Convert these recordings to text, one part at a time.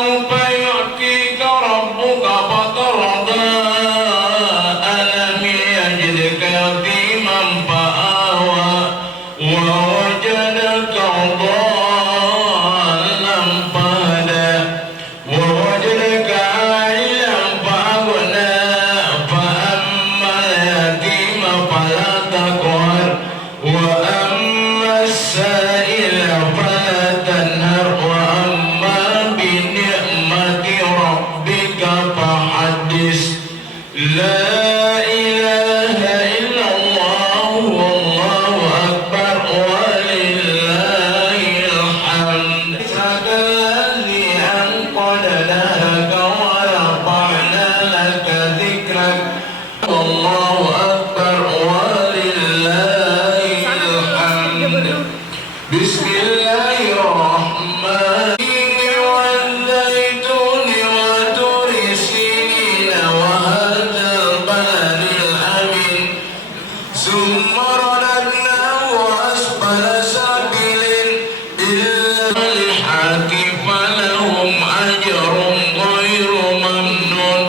سوف يعطيك ربك فترضى ألم يجدك يتيما فآوى ووجدك ضالا فهدى ووجدك عائلا فأغنى فأما اليتيم فلا تقهر وأما السائل فلا تنهر وأما بنعمة ربك فحدث لا إله إلا الله والله أكبر ولله الحمد الذي أنقذ لهك ورفعنا لك ذكرك والله أكبر ولله الحمد بسم الله الرحمن والزيتون وطور سينين وهذا البلد الأمين ثم رددناه أسفل سافلين إلا الحق فلهم أجر غير ممنون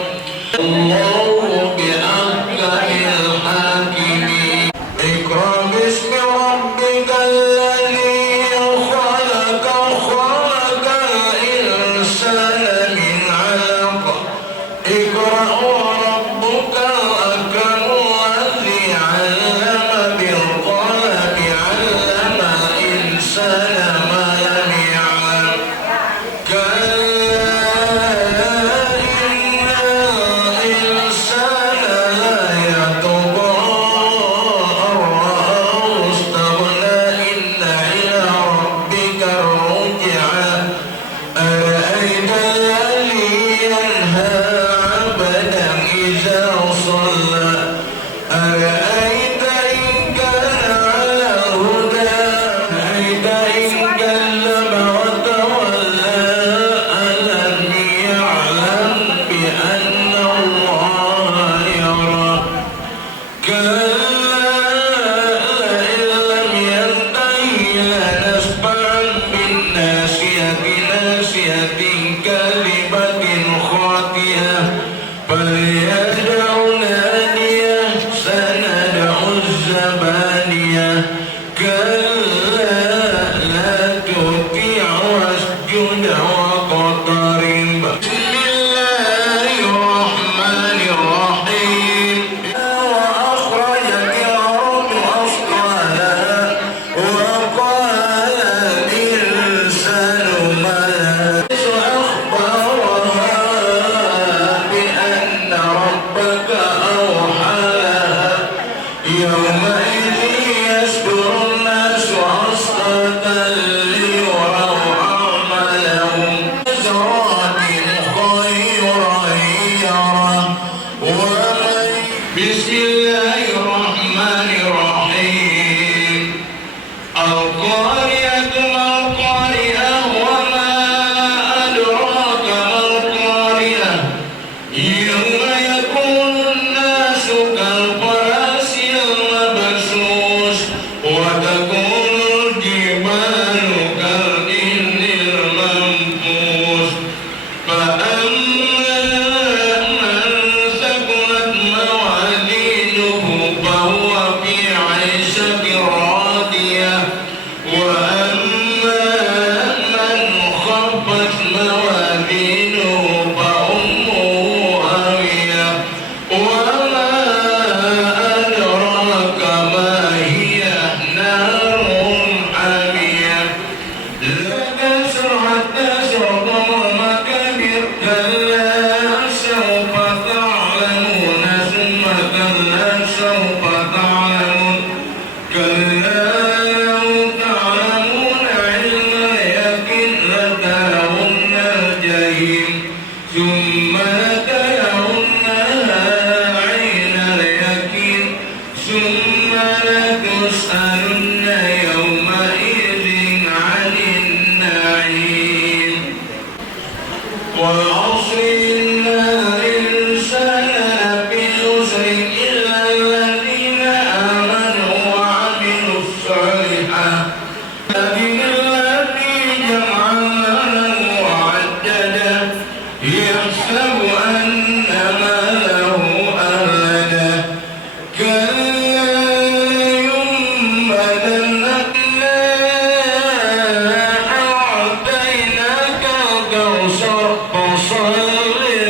الله بأحكم الحاكمين اقرأ باسم ربك الذي خلق خلق الإنسان من علق اقرأ وربك الأكرم الذي علم بالقلم علم الإنسان ما لم يعلم كلا إن الإنسان ليطغى أن رآه استغنى إن إلى ربك الرجعى أرأيت الذي ينهى عبدا إذا صلى أرأيت إن كان على الهدى أرأيت إن كذب وتولى ألم يعلم بأن الله يرى كلا لئن لم ينته لنسفعا بالناصية ناصية كاذبة خاطئة فليدع ناديه سندع الزبانية كلا لا تطيع واسجد واقترب بسم الله الرحمن الرحيم وأخرجت الأرض أثقالها وقال الإنسان ما لها أخبرها بأن ربك أوحى لها يومئذ يصدر الناس أشتاتا ليروا أعمالهم زرات خيرا يرى بسم الله الرحمن الرحيم القارية ما القارية وما أدراك ما القارية يوم يكون الناس كالفراش المبثوث وتكون الجبال كالإهن المنفوش فأما من ثقلت موازينه فهو في عيشة راضية وأما من خفت موازينه فأمه هاوية وما أدراك ما هي نار حامية لا تسر حتى سرطان المكابر كلا سوف تعلمون ثم كلا سوف تعلمون كلا لو تعلمون علم اليقين لترون الجحيم ثم لترونها عين اليقين ثم لتسألن يومئذ عن النعيم والعصر إن الإنسان لفي خسر إلا الذين آمنوا وعملوا الصالحات الذي جمع مالا وعدده يحسب أن ماله أخلده كلا لينبذن أعطيناك الكوثر فصل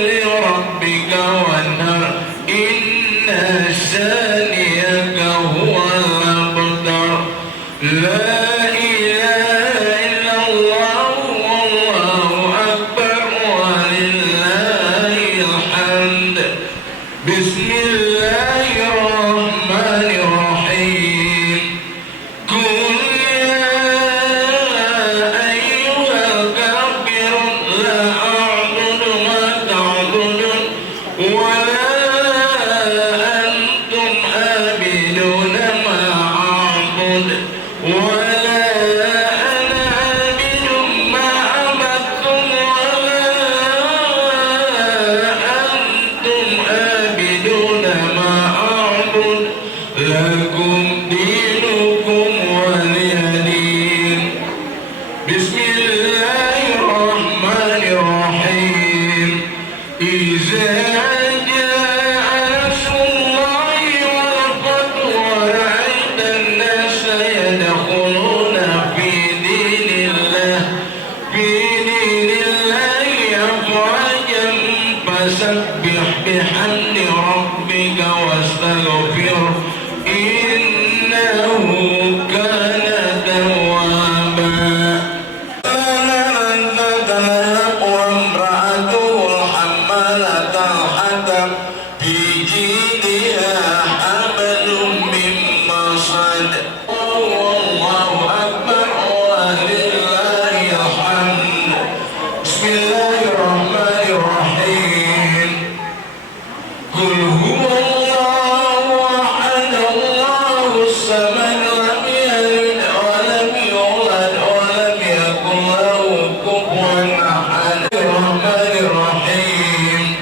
لربك وانهر إن شانئك هو الأبتر لا إله إلا الله والله أكبر ولله الحمد بسم الله الرحمن الرحيم قل يا أيها الكافرون لا أعبد ما تعبدون ولا أنتم عابدون ما أعبد ولا أنا عابد ما عبدتم ولا أنتم عابدون ما أعبد لكم دينكم ولي دين بسم الله الرحمن الرحيم إذا جاء نصر الله والفتح ورأيت الناس يدخلون في دين الله أفواجا فسبح بحمد ربك واستغفره إنه كان توابا وامرأته حمالة الحطب في جيدها حبل من مسد والله أكبر ولله الحمد بسم الله الرحمن الرحيم قل هو الله أحد الله الصمد لم يلد ولم يولد ولم يكن له كفوا أحد الرحمن الرحيم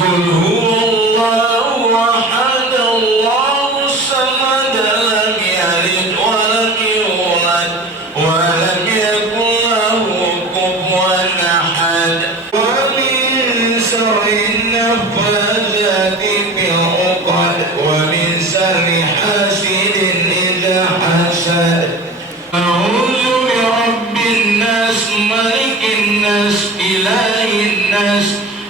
قل هو الله أحد الله الصمد لم يلد ولم يولد ولم يكن له كفوا أحد ومن شر النفاثات في العقد ومن شر حاسد إذا حسد أعوذ برب الناس ملك الناس إله الناس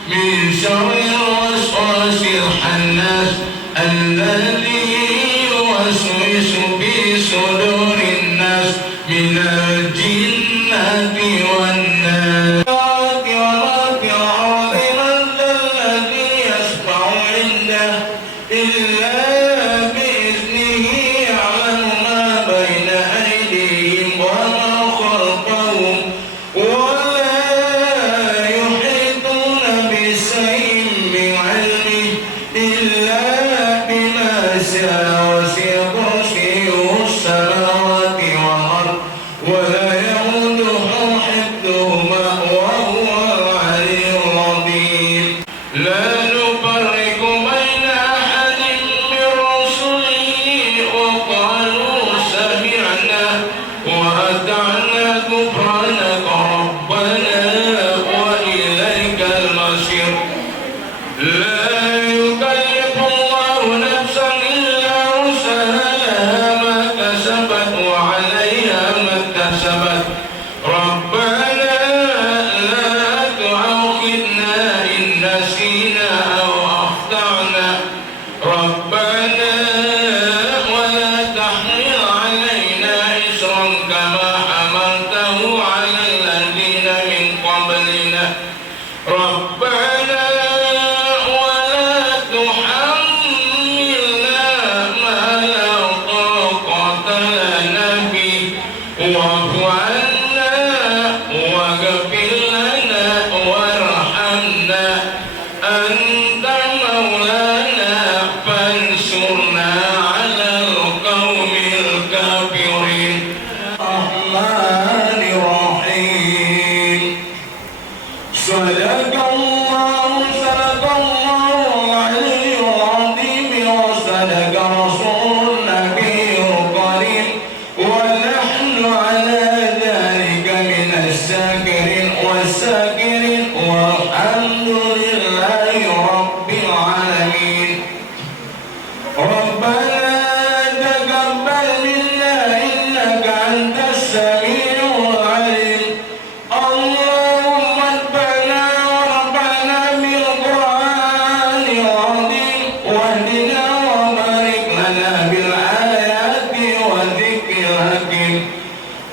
من شر الوسواس الخناس الذي يوسوس في صدور الناس من الجنة والناس الذي يشفع عنده إلا بإذنه يعلم ما بين أيديهم وما خلفهم ولا يحيطون بشيء من علمه إلا بما شاء وسع كرسيه السماوات والأرض ولا يؤوده حفظهما وهو العلي العظيم لا نفرق بين أحد من رسله وقالوا سمعنا وأطعنا غفرانك ربنا وإليك المصير لا يكلف الله نفسا إلا وسعها لها ما كسبت وعليها ما اكتسبت ربنا لا تؤاخذنا إن نسينا أو أخطأنا ربنا ولا تحمل علينا إصرا كما حملته على الذين من قبلنا ربنا ولا تحملنا ما لا طاقة لنا به واعف عنا واغفر لنا وارحمنا أنت مولانا فانصرنا على القوم الكافرين الرحمن الرحيم صدق الله العلي العظيم وصدق رسول النبي الكريم ونحن على ذلك من الشاكرين والساكرين والحمد لله رب العالمين. ربنا تقبل منا إنك أنت السميع العليم. اللهم اتبعنا وربنا بالقرآن العظيم واهدنا وبارك لنا بالآيات وذكر الحكيم.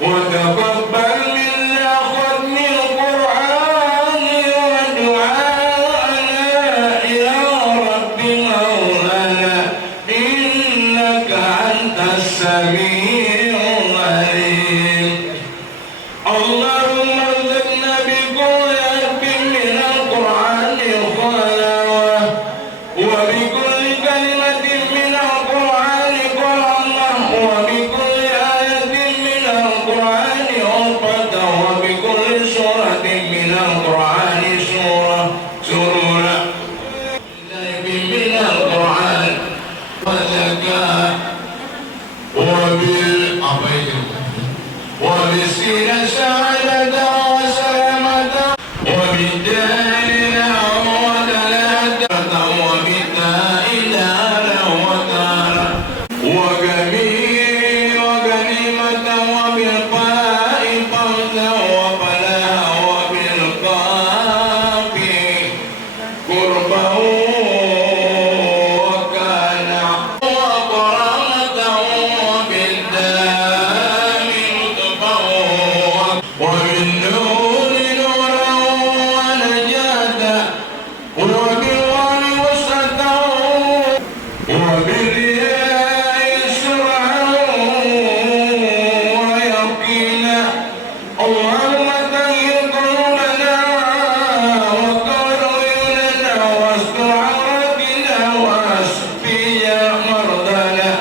وتقبل منا ختم القرآن ودعاءنا يا رب مولانا إنك أنت السميع العليم. اللهم ارزقنا بكل حرف من القرآن خلاوة وبكل كلمة من القرآن قراءة وبكل آية من القرآن عقبة وبكل سورة من القرآن سرورا من القرآن وزكاة وبالسين سعادة وسلامة وبالدار نعوة ثلاثة وبالتاء دارا ودارا وغنيمة وبالقاء فوزا وفلاحا وبالقاف قربا وكان وكرامة وبالدال لطفا وبالنور نورا ونجاة وبالغم وسطا وبالرياء سرعا ويقينا. اللهم طهر قلوبنا وقر عيوننا واستر عوراتنا واشفي مرضانا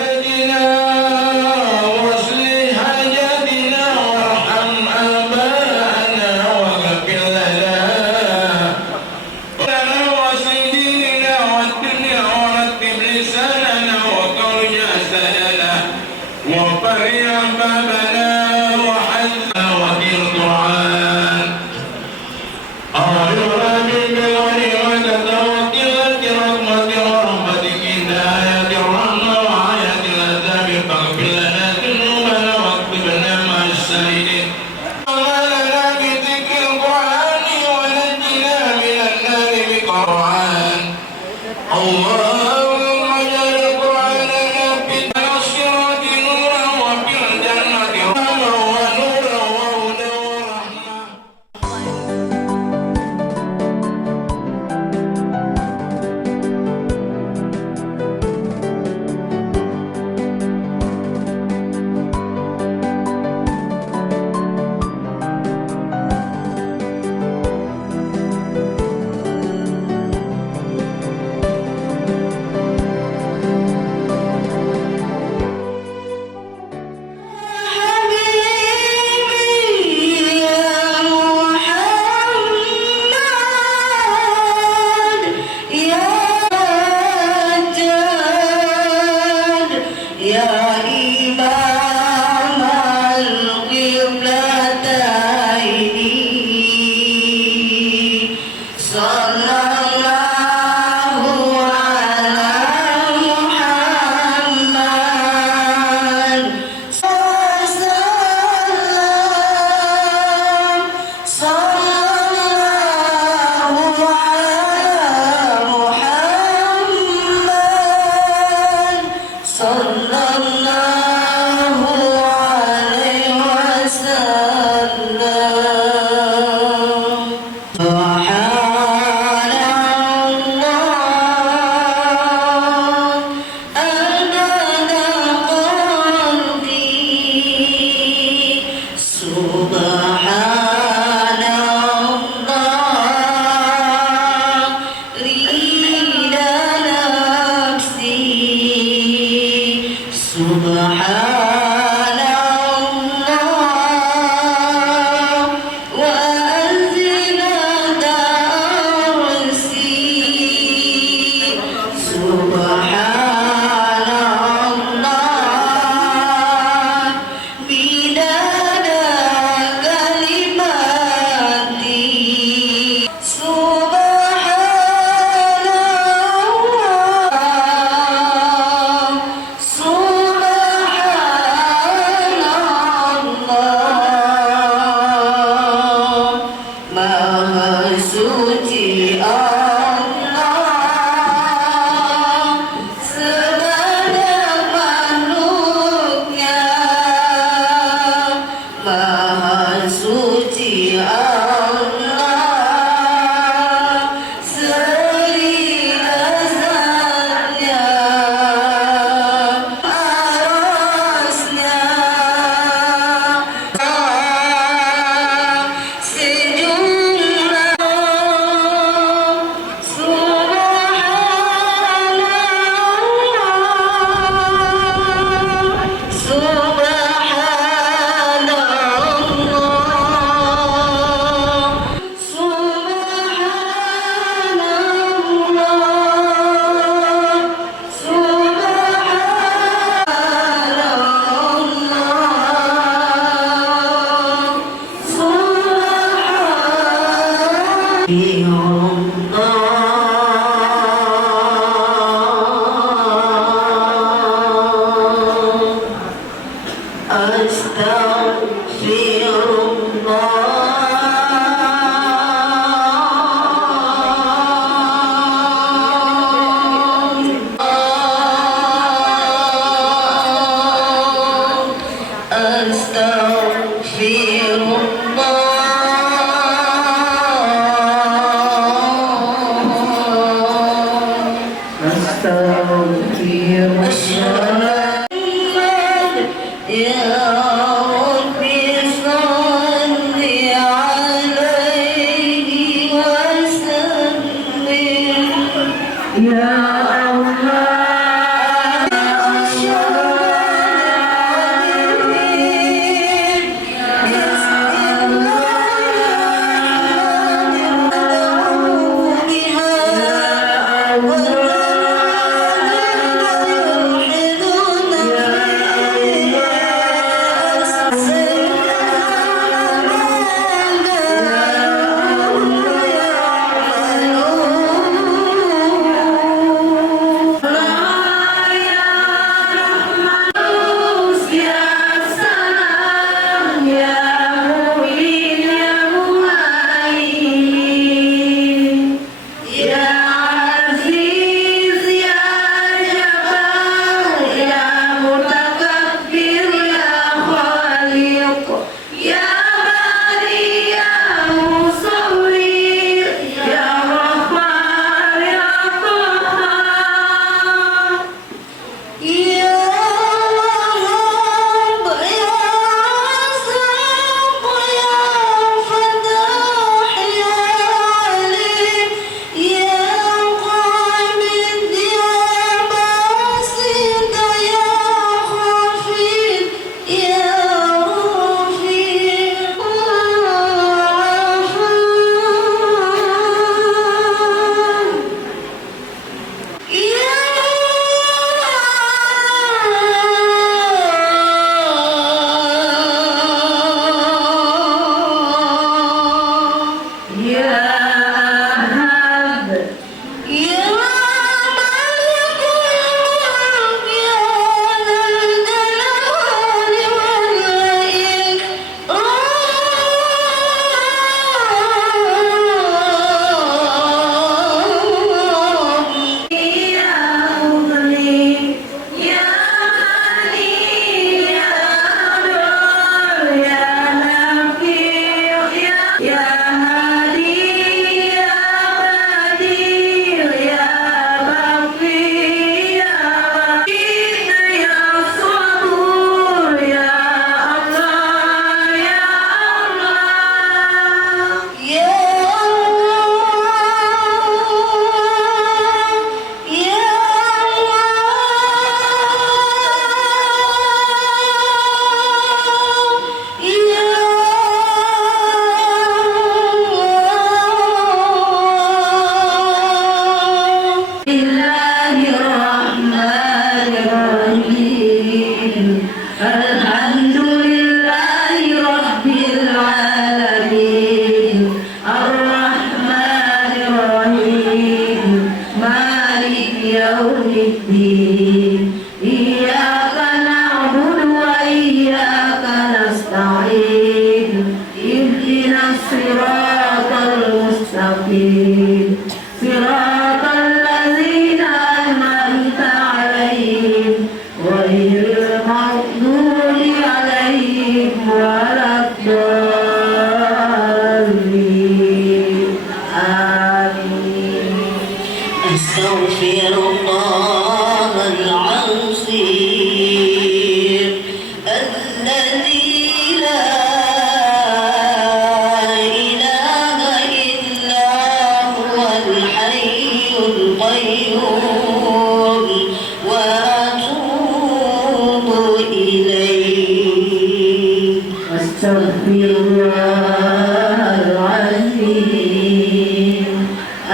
اهدنا واصلح حاجاتنا وارحم آباءنا واغفر لنا واسع ديننا والدنيا ورتب لساننا وقر جسدنا وفرح بابنا وحزنا وفي القرآن أعلنا بالغنيمة توكلت رحمة ورحمتك إن آيات الرحمة وآيات العذاب فاغفر لنا ذنوبنا واكتبنا مع الشهيدين. لنا بذكر القرآن ونجنا من النار بالقرآن. اللهم اجعل القرآن في الصراط نورا وفي الجنة رحمة ونورا وهدى ورحمة.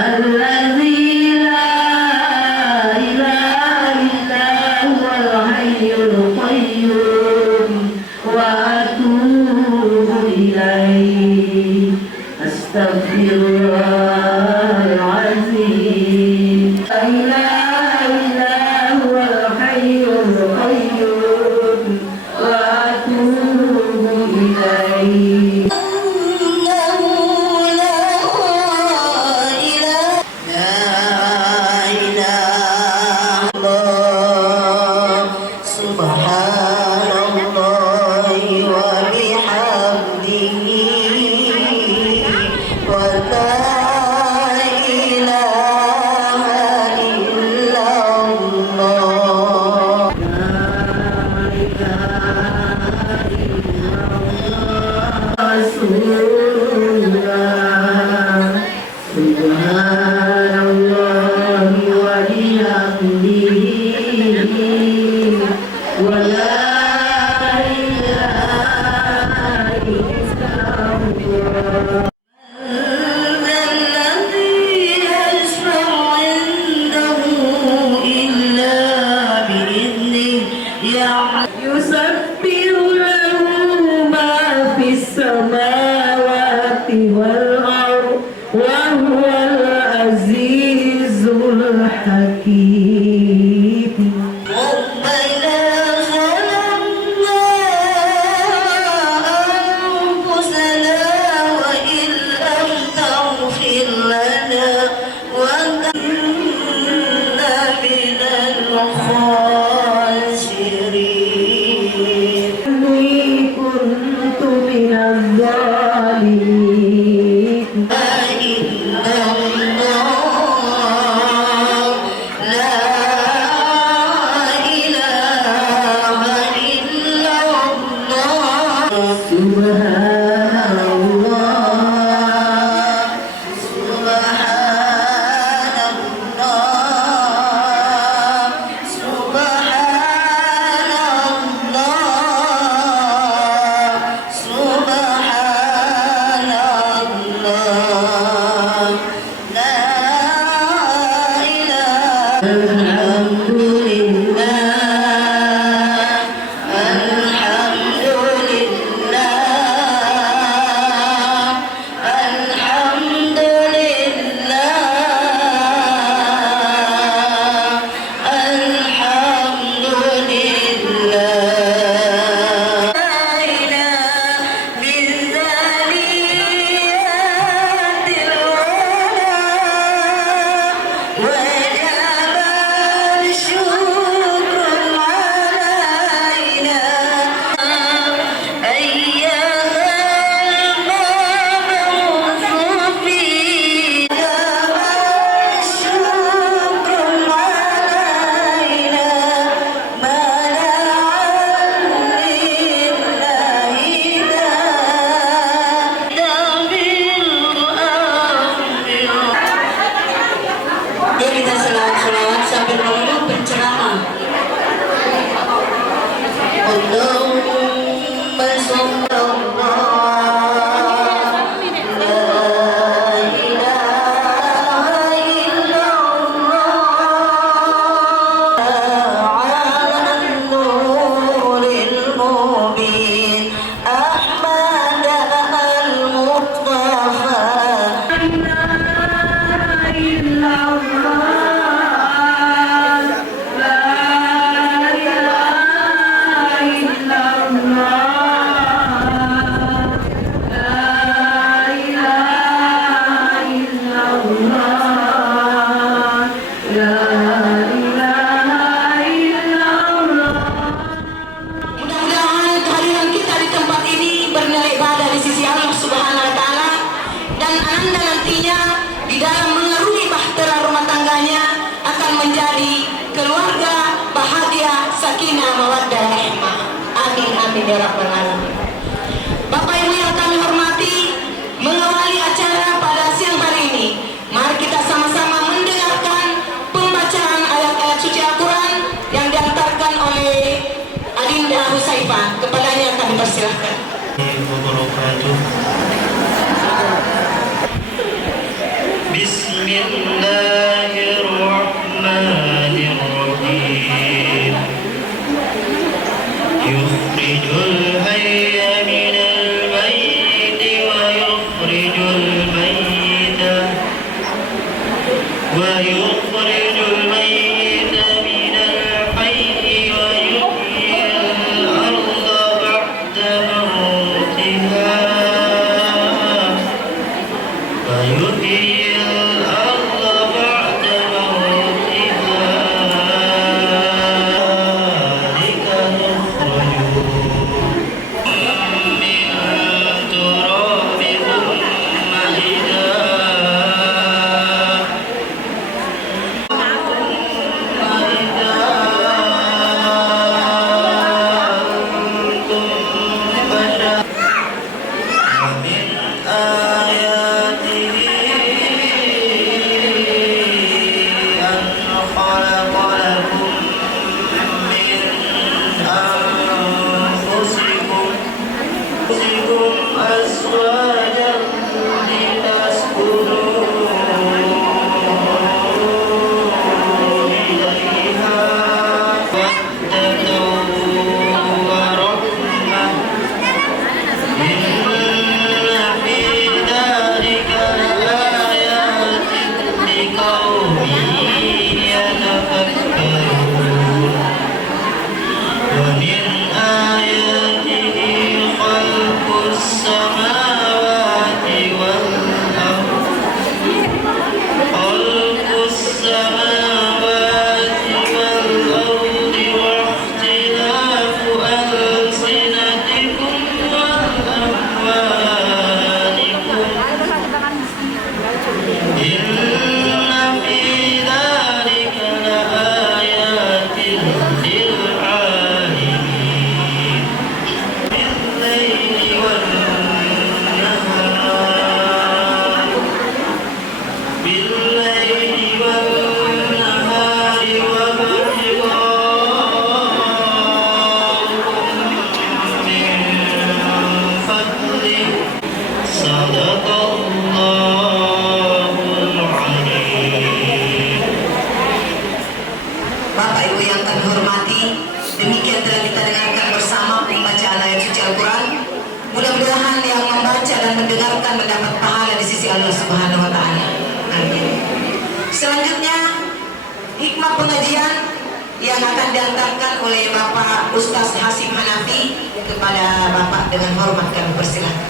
الذي لا إله Subhanallah wa bihamdihi wa la ilaha illallah. يسبح له ما في السماوات والأرض وهو العزيز الحكيم. ربنا ظلمنا أنفسنا وإن لم تغفر لنا وكنا من الخاسرين. إني كنت من الظالمين. لا إله إلا الله لا إله إلا الله. سبحان الله سبحان الله سبحان الله سبحان الله لا إله. الحمد لله الحمد لله الحمد لله الحمد لله. من ذريات العلا وجب الشكر علينا أيها المبعوث فينا الشكر علينا Yuk kita selawat sambil menunggu pencerahan. Allahumma sholli ala la ilaha illallah ala nuril mubin Ahmad al-Mustafa. Mudah-mudahan kehadiran kita di tempat ini bernilai ibadah di sisi Allah Subhanahu wa Ta'ala, dan Anda nantinya di dalam mengarungi bahtera rumah tangganya akan menjadi keluarga bahagia, sakinah, mawaddah, rahmah. Amin amin ya rabbal alamin. Bapak Ibu yang kami hormati, mengawali acara pada siang hari ini, mari kita sama-sama mendengarkan pembacaan ayat-ayat suci Al-Quran yang diantarkan oleh Adinda Husaifah. Kepadanya kami persilahkan. Bismillahirrahmanirrahim. Yukhrijul hayya minal mayyiti wa yukhrijul mayyita minal hayyi wa yuhyil arda ba'da mawtiha wa yuhyil arda ba'da mawtiha. Dzalika nukhriju min turabin thumma idza الليل والنهار وابتغاءكم من فضله صدق الله العظيم. Bapak Ibu yang kami hormati, demikian telah kita dengarkan bersama pembacaan ayat suci Al-Quran. Mudah-mudahan yang membaca dan mendengarkan mendapat pahala di sisi Allah Subhanahu wa Ta'ala. Amin. Selanjutnya, hikmah pengajian yang akan diantarkan oleh Bapak Ustaz Hasim Hanafi kepada Bapak dengan hormat kami persilakan.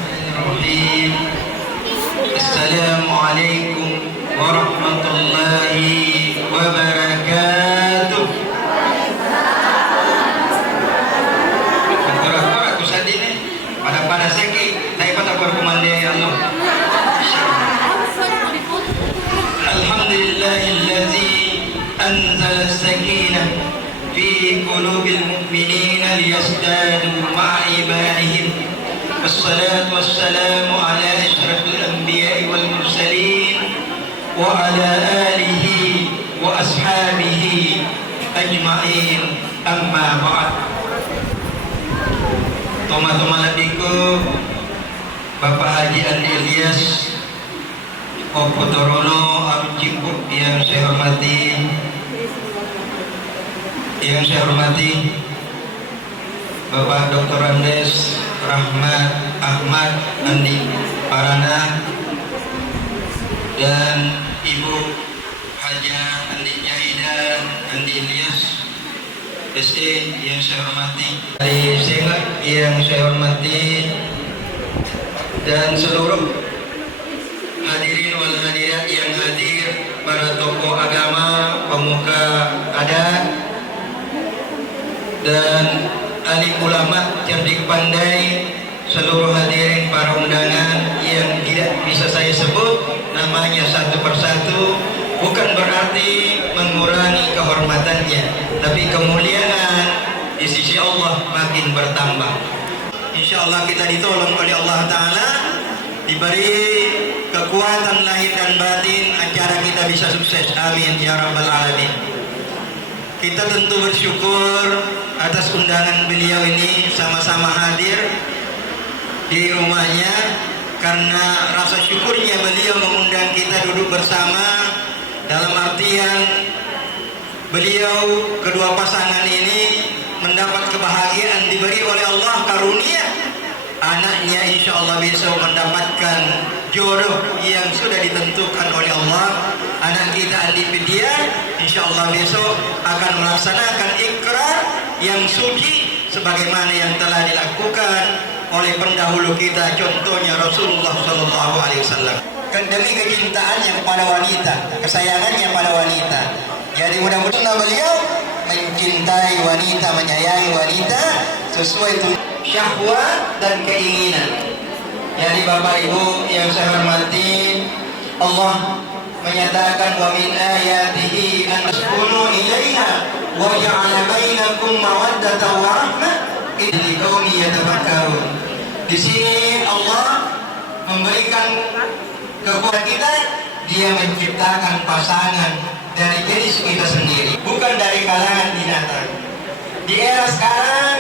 Assalamualaikum warahmatullahi wabarakatuh. Kurang-kurang aku sadin pada seki saya patah berkumande ya Allah. Alhamdulillahillazi anzala as-sakinah fi qulubil mu'minina liyazdadu ma'a imanihim. والصلاة والسلام على أشرف الأنبياء والمرسلين وعلى آله وأصحابه أجمعين أما بعد. Teman-teman adikku, Bapak Haji Andi Ilyas Opotorono Abjingkuk yang saya hormati, Bapak Dr. Andes Rahmat Ahmad Andi Parana dan Ibu Haja Andi Jahidan Andi Ilyas SE yang saya hormati, dari Sengak yang saya hormati, dan seluruh hadirin wal hadirat yang hadir, para tokoh agama, pemuka adat, dan alim ulama cerdik pandai, seluruh hadirin para undangan yang tidak bisa saya sebut namanya satu persatu, bukan berarti mengurangi kehormatannya, tapi kemuliaan di sisi Allah makin bertambah. Insya Allah kita ditolong oleh Allah Ta'ala, diberi kekuatan lahir dan batin acara kita bisa sukses. Amin ya rabbal alamin. Kita tentu bersyukur atas undangan beliau ini sama-sama hadir di rumahnya, karena rasa syukurnya beliau mengundang kita duduk bersama, dalam artian beliau kedua pasangan ini mendapat kebahagiaan diberi oleh Allah karunia anaknya, insya Allah besok mendapatkan jodoh yang sudah ditentukan oleh Allah. Anak kita Andi Vidya insya Allah besok akan melaksanakan ikrar yang suci sebagaimana yang telah dilakukan oleh pendahulu kita, contohnya Rasulullah Sallallahu Alaihi Wasallam. Demi kecintaannya kepada wanita, kesayangannya pada wanita. Jadi mudah-mudahan beliau mencintai wanita, menyayangi wanita sesuai syahwat dan keinginan. Jadi Bapak Ibu yang saya hormati, Allah menyatakan wa min ayatihi an taskunu ilaiha wa ja'ala bainakum mawaddatan wa rahmah liqaumin yatafakkarun. Di sini Allah memberikan kepada kita, Dia menciptakan pasangan dari jenis kita sendiri, bukan dari kalangan binatang. Di era sekarang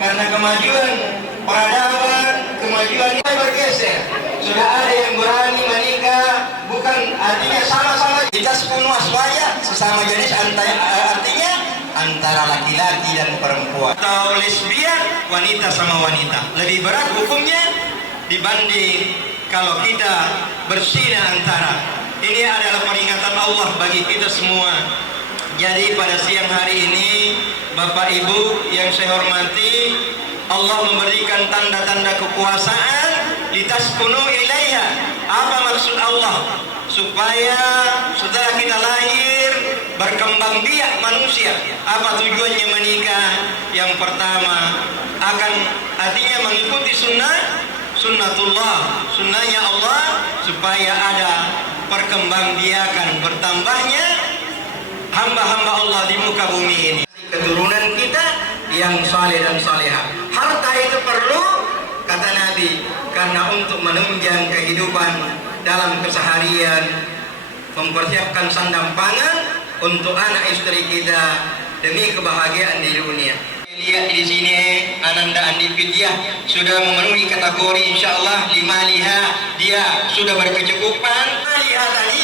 karena kemajuan peradaban, kemajuan ini bergeser. Sudah ada yang berani menikah, bukan artinya sama-sama kita sepenuh aswaya, sesama jenis, artinya antara laki-laki dan perempuan. Atau lesbian, wanita sama wanita. Lebih berat hukumnya dibanding kalau kita berzina antara. Ini adalah peringatan Allah bagi kita semua. Jadi pada siang hari ini, Bapak Ibu yang saya hormati, Allah memberikan tanda-tanda kekuasaan litaskunu ilaiha. Apa maksud Allah? Supaya setelah kita lahir berkembang biak manusia. Apa tujuannya menikah? Yang pertama akan artinya mengikuti sunnatullah, sunnahnya Allah, supaya ada perkembangbiakan, bertambahnya hamba-hamba Allah di muka bumi ini. Keturunan kita yang saleh dan salehah. Harta itu perlu, kata Nabi, karena untuk menunjang kehidupan dalam keseharian. mempersiapkan sandang pangan untuk anak istri kita demi kebahagiaan di dunia. Lihat di sini Ananda Andi Fidyah sudah memenuhi kategori insyaallah limaliha, dia sudah berkecukupan. Maliha tadi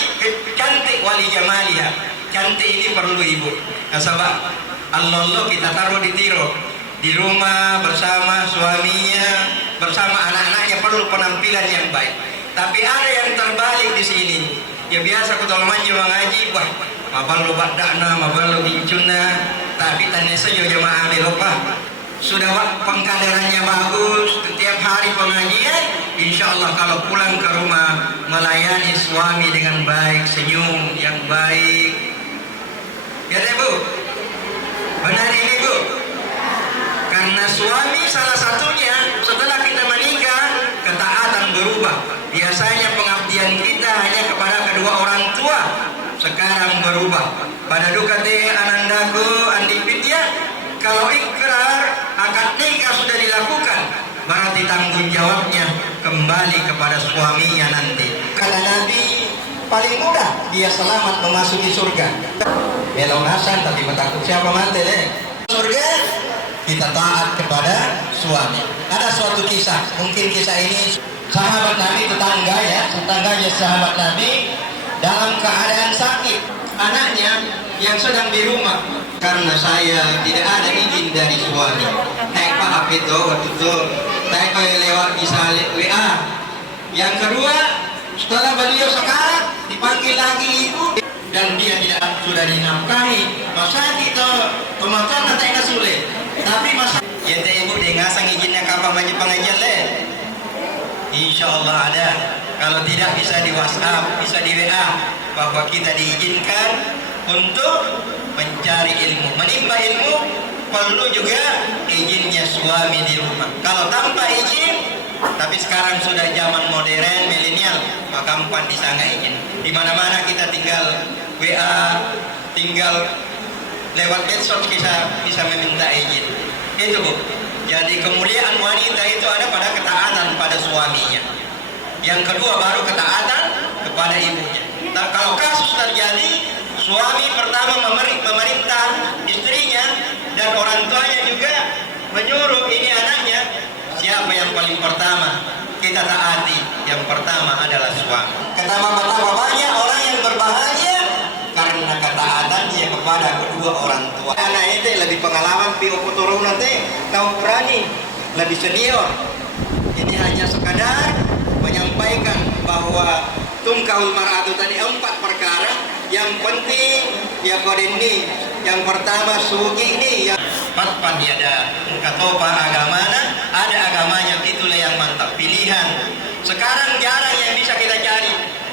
cantik wali jamaliha. Cantik ini perlu ibu. Nasabah Allah kita taruh di tiro di rumah bersama suaminya, bersama anak-anaknya perlu penampilan yang baik. Tapi ada yang terbalik di sini. Ya biasa kalau manja mengaji, wah, mabal lo badana, mabal lo gincuna. Tapi tanya saja jemaah Eropa sudah pengkaderannya bagus, setiap hari pengajian, insya Allah kalau pulang ke rumah melayani suami dengan baik, senyum yang baik. Ya deh bu, benar ini bu. Karena suami salah satunya setelah kita menikah ketaatan berubah. Biasanya pengabdian kita hanya kepada kedua orang tua, sekarang berubah. Pada duka teh Anandaku Andi Fidyah, kalau ikrar akad nikah sudah dilakukan, berarti tanggung jawabnya kembali kepada suaminya nanti. Karena Nabi paling mudah dia selamat memasuki surga. Belong Hasan tapi takut siapa mati deh. Surga kita taat kepada suami. Ada suatu kisah, mungkin kisah ini sahabat Nabi tetangganya sahabat Nabi dalam keadaan sakit. Anaknya yang sedang di rumah, karena saya tidak ada izin dari suami. Pak apa itu waktu itu saya lewat misalnya WA. Yang kedua, setelah beliau sekarang dipanggil lagi ibu dan dia tidak sudah dinafkahi. Masa kita pemakan nanti sulit. Tapi masa ya ibu dia ngasang izinnya kapan bagi pengajian le? Insya Allah ada. Kalau tidak bisa di WhatsApp, bisa di WA bahwa kita diizinkan untuk mencari ilmu, menimba ilmu. Perlu juga izinnya suami di rumah. Kalau tanpa izin, tapi sekarang sudah zaman modern milenial, maka empat bisa nggak izin. Di mana-mana kita tinggal WA, tinggal lewat medsos bisa meminta izin. Itu bu. Jadi kemuliaan wanita itu ada pada ketaatan pada suaminya. Yang kedua baru ketaatan kepada ibunya. Nah, kalau kasus terjadi, suami pertama memerintah istrinya dan orang tuanya juga menyuruh ini anaknya, siapa yang paling pertama kita taati? Yang pertama adalah suami. Pertama-tama banyak orang yang berbahagia karena ketaatannya kepada kedua orang tua. Anak itu lebih pengalaman, pio turun nanti kau berani, lebih senior. Ini hanya sekadar menyampaikan bahwa tungkaul mar'atu tadi 4 perkara yang penting ya kodin ini. Yang pertama sugi ini yang patpan ada katopa agamana, ada agamanya, itulah yang mantap pilihan. Sekarang jarang yang bisa kita cari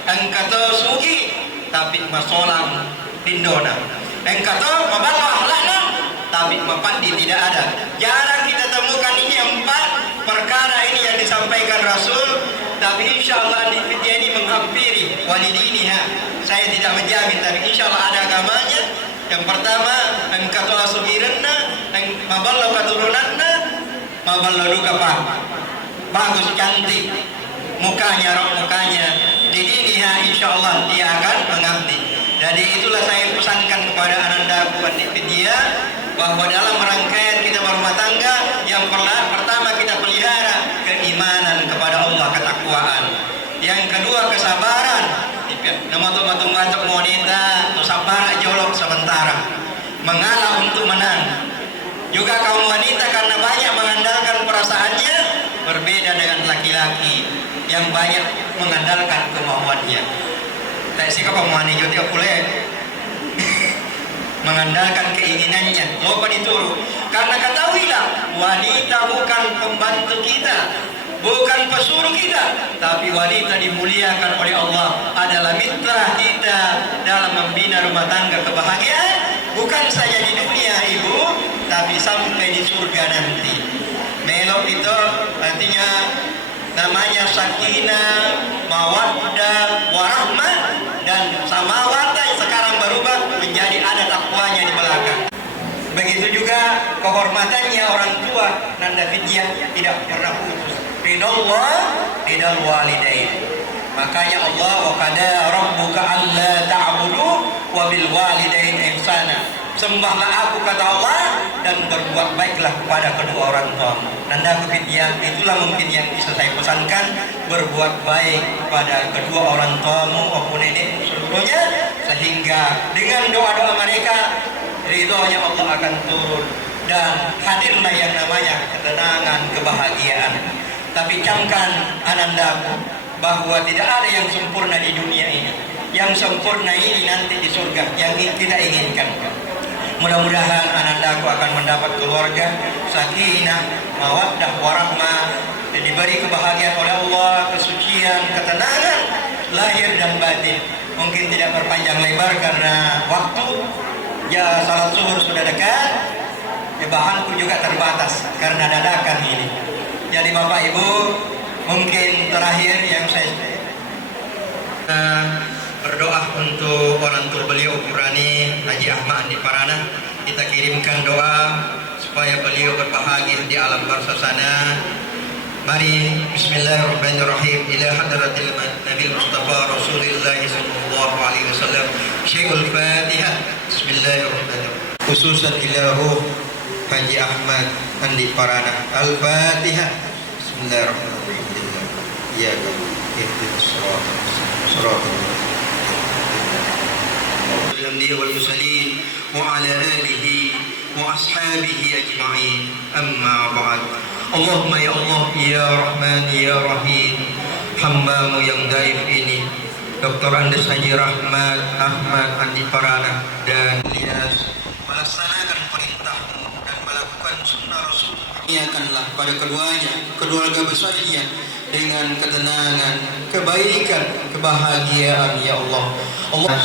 engkato sugi tapi masolang pindona, engkato mabalo akhlakna tapi mapandi tidak ada. Jarang kita temukan ini 4 perkara ini yang disampaikan Rasul. Tapi insya Allah di Fidyah ini menghampiri walidiniha. Saya tidak menjamin, tapi insya Allah ada agamanya. Yang pertama, engkau asugiranna, maballo katurunanna, maballo duka pak. Bagus, cantik, mukanya, didiniha insya Allah dia akan mengabdi. Jadi itulah saya pesankan kepada Ananda Andi Fidyah bahwa dalam rangkaian kita berumah tangga, yang pertama kita pelihara keimanan kepada Allah, ketakwaan. Yang kedua kesabaran. Nama-nama wanita atau sabar jolok sementara, mengalah untuk menang. Juga kaum wanita karena banyak mengandalkan perasaannya, berbeda dengan laki-laki yang banyak mengandalkan kemauannya. Tak sih kau pemani juga boleh mengandalkan keinginannya, lupa dituru. Karena ketahuilah, wanita bukan pembantu kita, bukan pesuruh kita, tapi wanita dimuliakan oleh Allah, adalah mitra kita dalam membina rumah tangga kebahagiaan, bukan saja di dunia ibu, tapi sampai di surga nanti. Melok itu artinya namanya sakinah, mawaddah, warahmah, dan samawata sekarang berubah menjadi ada takwanya di belakang. Begitu juga kehormatannya orang tua. Nanda Fidyah tidak pernah putus. Ridallah, ridal walidain. Makanya Allah wa qada rabbuka alla ta'budu wa bil walidaini ihsana. Sembahlah aku kata Allah dan berbuat baiklah kepada kedua orang tuamu. Nanda itulah mungkin yang bisa saya pesankan, berbuat baik kepada kedua orang tuamu maupun nenek seluruhnya, sehingga dengan doa-doa mereka ridhonya Allah akan turun dan hadirlah yang namanya ketenangan, kebahagiaan. Tapi camkan anandaku bahwa tidak ada yang sempurna di dunia ini. Yang sempurna ini nanti di surga yang kita inginkan. Mudah-mudahan anandaku akan mendapat keluarga sakinah, mawaddah, warahmah, dan diberi kebahagiaan oleh Allah, kesucian, ketenangan lahir dan batin. Mungkin tidak berpanjang lebar karena waktu, ya salat zuhur sudah dekat, ya bahanku juga terbatas karena dadakan ini. Jadi Bapak Ibu, mungkin terakhir yang saya berdoa untuk orang tua beliau Qurani Haji Ahmad Andi Parana. Kita kirimkan doa supaya beliau berbahagia di alam barzakh sana. Mari bismillahirrahmanirrahim ila hadratil Nabi Mustafa Rasulullah sallallahu alaihi wasallam. Syaikhul Fatihah. Bismillahirrahmanirrahim. Khususan ilahu Haji Ahmad Andi Parana. Al-Fatihah. Bismillahirrahmanirrahim. Ya Allah. Ihdinas siratal الأنبياء والمرسلين وعلى آله وأصحابه أجمعين أما بعد اللهم ya Allah ya Rahman ya Rahim, hambamu yang daif ini Dr. Andes Haji Rahmat Ahmad Andi Parana dan Ilyas melaksanakan perintahmu dan melakukan sunnah Rasul. Niatkanlah pada keduanya, keluarga besarnya dengan ketenangan, kebaikan, kebahagiaan ya Allah. Allah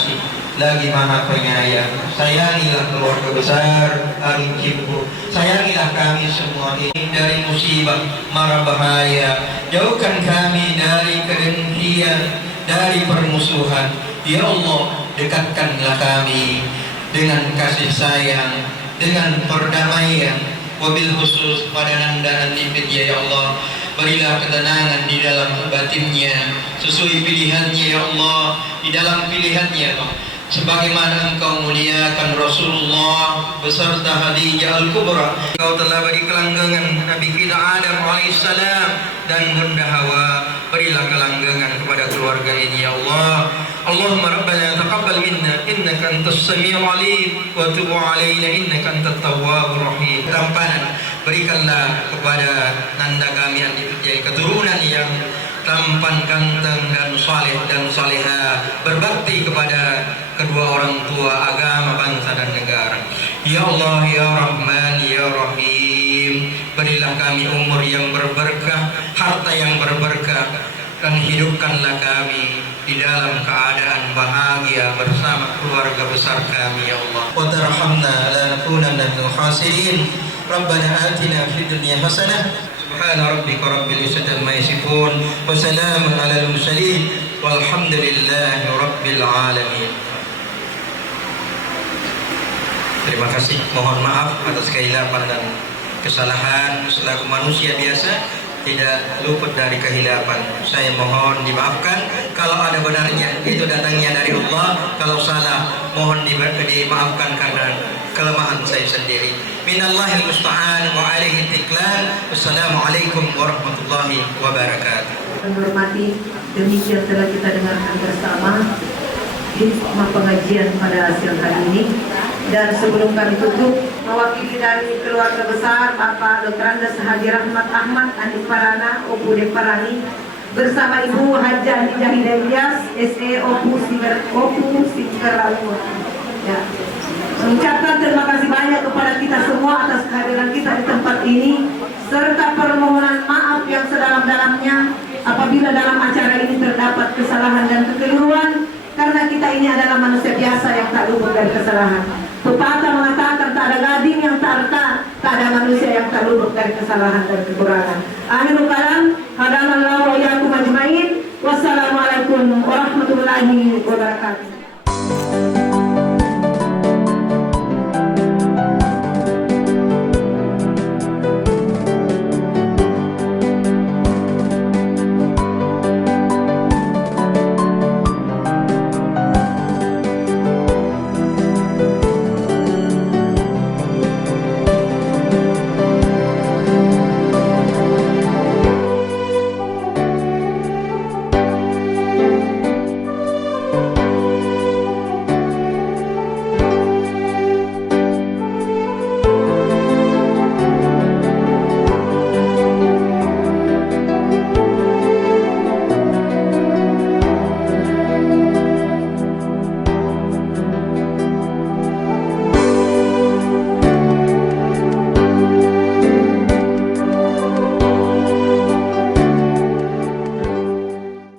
lagi maha penyayang. Sayangilah keluarga besar Alim Cimpu. Sayangilah kami semua ini dari musibah, mara bahaya. Jauhkan kami dari kedengkian, dari permusuhan. Ya Allah, dekatkanlah kami dengan kasih sayang, dengan perdamaian. Wabil khusus pada Nanda Andi Fidya ya Allah, berilah ketenangan di dalam batinnya, sesuai pilihannya ya Allah, di dalam pilihannya ya Allah. Sebagaimana engkau muliakan Rasulullah beserta Khadijah Al-Kubra, engkau telah beri kelanggengan Nabi kita Adam alaihissalam dan Bunda Hawa. Berilah kelanggengan kepada keluarga ini ya Allah. Allahumma rabbana taqabbal minna innaka antas samiul alim wa tub alaina innaka antat tawwabur rahim. Tampanan berikanlah kepada nanda kami yang dipercayai keturunan yang tampan, ganteng dan saleh dan saleha, berbakti kepada kedua orang tua, agama, bangsa dan negara. Ya Allah ya Rahman ya Rahim, berilah kami umur yang berberkah, harta yang berberkah, dan hidupkanlah kami di dalam keadaan bahagia bersama keluarga besar kami ya Allah. Wa tarhamna la nakunanna minal khasirin. Rabbana atina fid dunya hasanah. Subhana rabbika rabbil izzati amma yasifun wa salamun alal mursalin walhamdulillahi rabbil alamin. Terima kasih, mohon maaf atas kehilapan dan kesalahan. Selaku manusia biasa tidak luput dari kehilapan. Saya mohon dimaafkan. Kalau ada benarnya itu datangnya dari Allah. Kalau salah mohon dimaafkan karena kelemahan saya sendiri. Minallahil musta'an wa alaihi tiklan. Wassalamualaikum warahmatullahi wabarakatuh. Menghormati, demikian telah kita dengarkan bersama hikmah pengajian pada siang hari ini. Dan sebelum kami tutup, mewakili dari keluarga besar Bapak Dr. Andes Haji Rahmat Ahmad Andi Parana Opu Deparani bersama Ibu Hajah Hidayah Ilyas SE Opu Singkerawu. Ya. Mengucapkan terima kasih banyak kepada kita semua atas kehadiran kita di tempat ini, serta permohonan maaf yang sedalam-dalamnya apabila dalam acara ini terdapat kesalahan dan kekeliruan, karena kita ini adalah manusia biasa yang tak luput dari kesalahan. Pepatah mengatakan tak ada gading yang tak retak, tak ada manusia yang tak luput dari kesalahan dan kekurangan. Akhirul kalam, hadanallahu wa iyyakum ajmain. Wassalamualaikum warahmatullahi wabarakatuh.